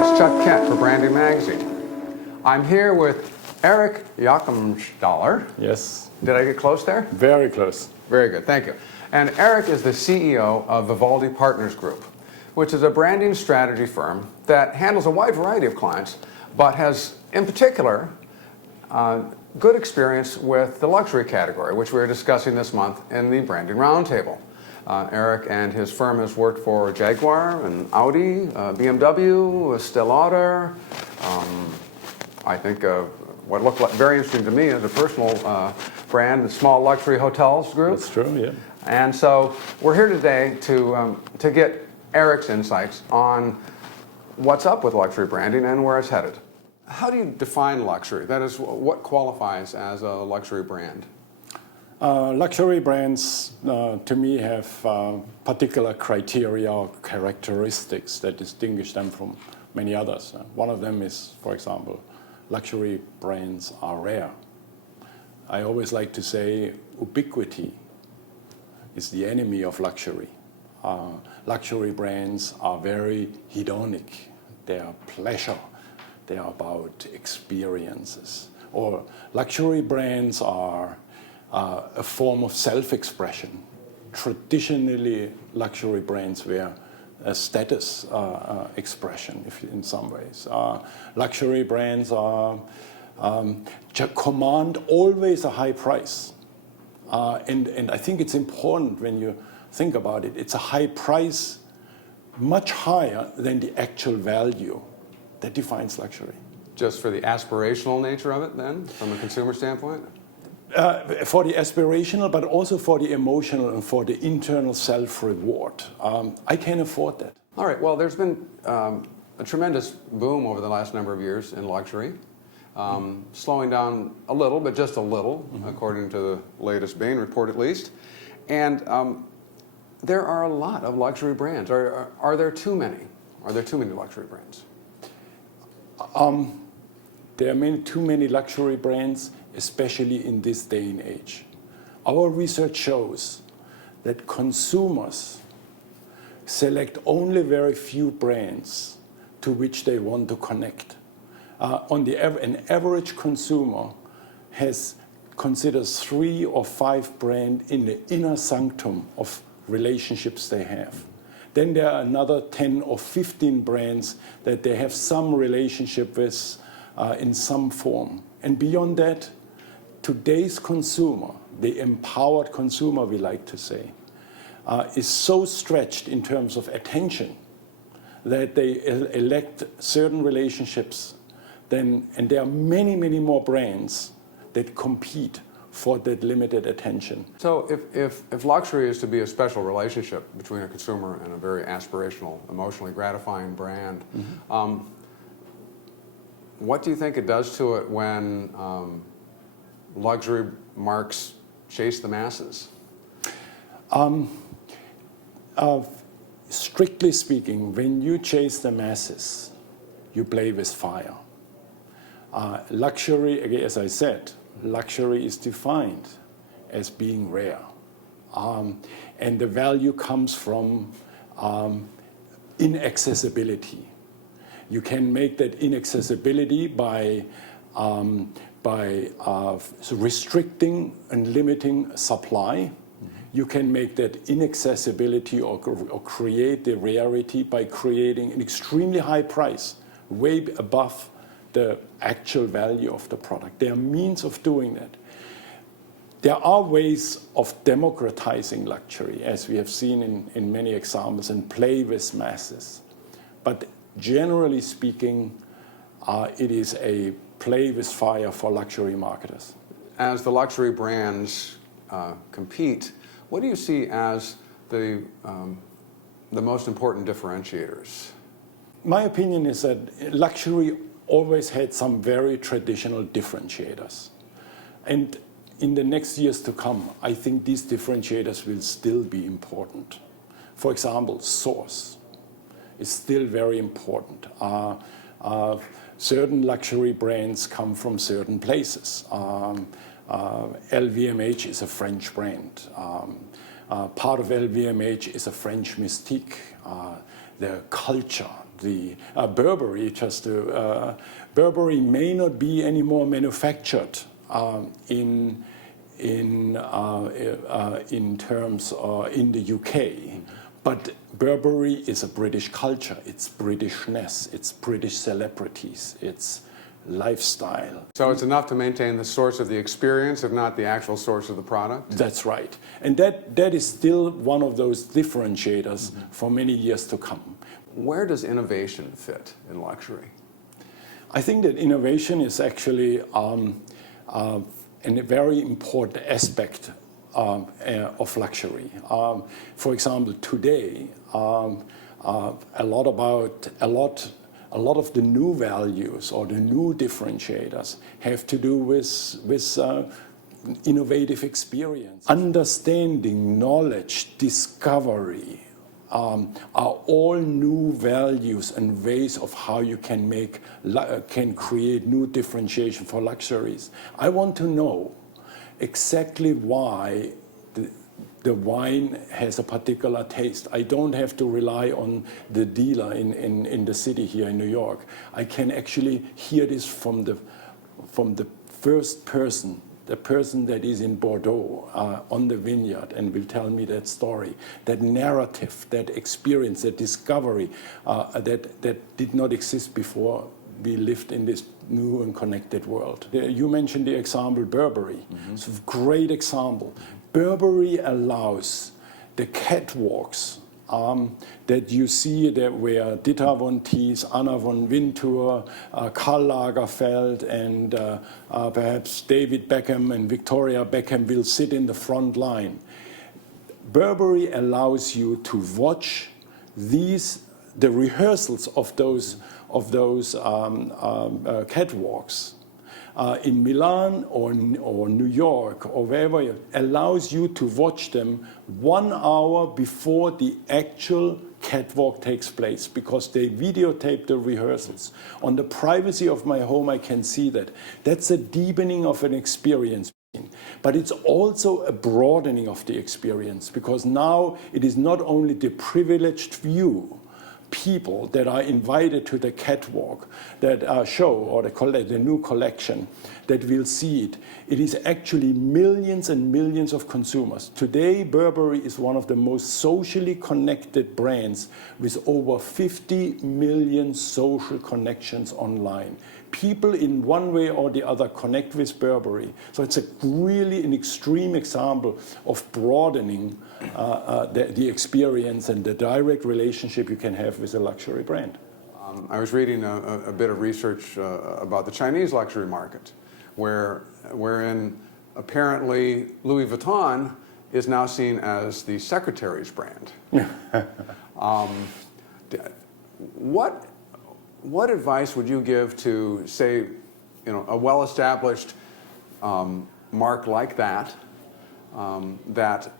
it's Chuck Kent for Branding Magazine. I'm here with Erich Joachimsthaler. Yes. Did I get close there? Very close. Very good, thank you. And Erich is the CEO of Vivaldi Partners Group, which is a branding strategy firm that handles a wide variety of clients, but has, in particular, good experience with the luxury category, which we're discussing this month in the Branding Roundtable. Erich and his firm has worked for Jaguar and Audi, BMW, Estée Lauder. I think what looked like very interesting to me as a personal brand, the Small Luxury Hotels Group. That's true, yeah. And so we're here today to get Erich's insights on what's up with luxury branding and where it's headed. How do you define luxury? That is, what qualifies as a luxury brand? Luxury brands, to me, have particular criteria or characteristics that distinguish them from many others. One of them is, for example, luxury brands are rare. I always like to say ubiquity is the enemy of luxury. Luxury brands are very hedonic. They are pleasure. They are about experiences. Or luxury brands are a form of self-expression. Traditionally, luxury brands were a status expression, in some ways. Luxury brands command always a high price. And I think it's important when you think about it. It's a high price, much higher than the actual value that defines luxury. Just for the aspirational nature of it, then, from a consumer standpoint? For the aspirational, but also for the emotional and for the internal self-reward. I can afford that. All right, well, there's been a tremendous boom over the last number of years in luxury. Slowing down a little, but just a little, according to the latest Bain report at least. And there are a lot of luxury brands. Are there too many? Are there too many luxury brands? There are too many luxury brands, especially in this day and age. Our research shows that consumers select only very few brands to which they want to connect. An average consumer considers 3 or 5 brands in the inner sanctum of relationships they have. Then there are another 10 or 15 brands that they have some relationship with in some form. And beyond that, today's consumer, the empowered consumer, we like to say, is so stretched in terms of attention that they elect certain relationships. And there are many, many more brands that compete for that limited attention. So if luxury is to be a special relationship between a consumer and a very aspirational, emotionally gratifying brand, what do you think it does to it when luxury marques chase the masses? Strictly speaking, when you chase the masses, you play with fire. Luxury, again, as I said, luxury is defined as being rare. And the value comes from inaccessibility. You can make that inaccessibility by restricting and limiting supply. You can make that inaccessibility or create the rarity by creating an extremely high price, way above the actual value of the product. There are means of doing that. There are ways of democratizing luxury, as we have seen in many examples, and play with masses. But generally speaking, it is a play with fire for luxury marketers. As the luxury brands compete, what do you see as the most important differentiators? My opinion is that luxury always had some very traditional differentiators. And in the next years to come, I think these differentiators will still be important. For example, source is still very important. Certain luxury brands come from certain places. LVMH is a French brand. Part of LVMH is a French mystique. The culture, the Burberry. Burberry may not be anymore manufactured in terms in the UK, but Burberry is a British culture. It's Britishness. It's British celebrities. It's lifestyle. So it's enough to maintain the source of the experience, if not the actual source of the product? That's right. And that is still one of those differentiators for many years to come. Where does innovation fit in luxury? I think that innovation is actually a very important aspect of luxury. For example, today, a lot of the new values or the new differentiators have to do with innovative experience. Understanding, knowledge, discovery are all new values and ways of how you can create new differentiation for luxuries. I want to know exactly why the wine has a particular taste. I don't have to rely on the dealer in the city here in New York. I can actually hear this from the first person, the person that is in Bordeaux on the vineyard and will tell me that story, that narrative, that experience, that discovery that did not exist before we lived in this new and connected world. You mentioned the example Burberry. It's a great example. Burberry allows the catwalks that you see there where Dita Von Teese, Anna von Wintour, Karl Lagerfeld, and perhaps David Beckham and Victoria Beckham will sit in the front line. Burberry allows you to watch the rehearsals of those catwalks in Milan or New York or wherever, allows you to watch them 1 hour before the actual catwalk takes place, because they videotape the rehearsals. On the privacy of my home, I can see that. That's a deepening of an experience. But it's also a broadening of the experience, because now it is not only the privileged few people that are invited to the catwalk, that show, or the new collection, that will see it. It is actually millions and millions of consumers. Today, Burberry is one of the most socially connected brands with over 50 million social connections online. People in one way or the other connect with Burberry. So it's really an extreme example of broadening the experience and the direct relationship you can have with a luxury brand. I was reading a bit of research about the Chinese luxury market, wherein apparently Louis Vuitton is now seen as the secretary's brand. What advice would you give to, say, a well-established mark like that, that,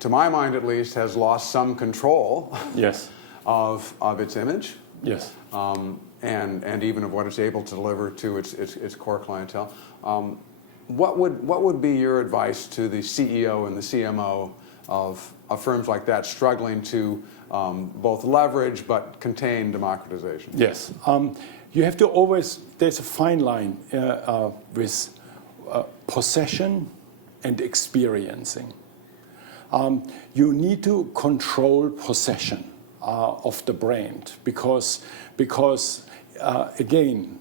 to my mind at least, has lost some control of its image, and even of what it's able to deliver to its core clientele? What would be your advice to the CEO and the CMO of firms like that struggling to both leverage but contain democratization? Yes. You have to always, there's a fine line with possession and experiencing. You need to control possession of the brand because again,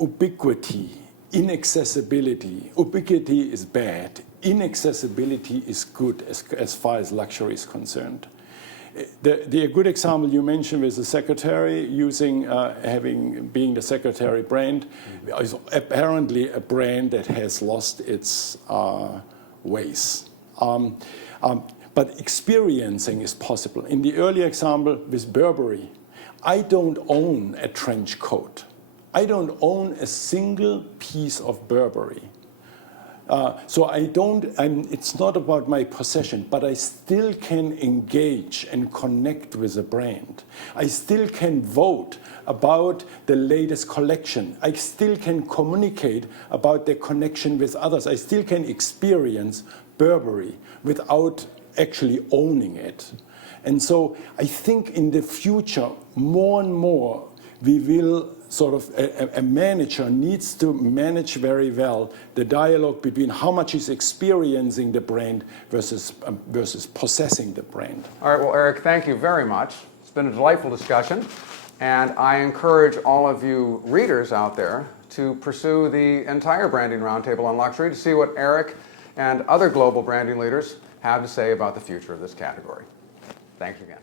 ubiquity, inaccessibility. Ubiquity is bad. Inaccessibility is good as far as luxury is concerned. The good example you mentioned with the secretary being the secretary brand is apparently a brand that has lost its ways. But experiencing is possible. In the earlier example with Burberry, I don't own a trench coat. I don't own a single piece of Burberry. So it's not about my possession, but I still can engage and connect with a brand. I still can vote about the latest collection. I still can communicate about the connection with others. I still can experience Burberry without actually owning it. And so I think in the future, more and more, we will sort of, a manager needs to manage very well the dialogue between how much is experiencing the brand versus possessing the brand. All right, well, Erich, thank you very much. It's been a delightful discussion, and I encourage all of you readers out there to pursue the entire Branding Roundtable on Luxury to see what Erich and other global branding leaders have to say about the future of this category. Thank you again.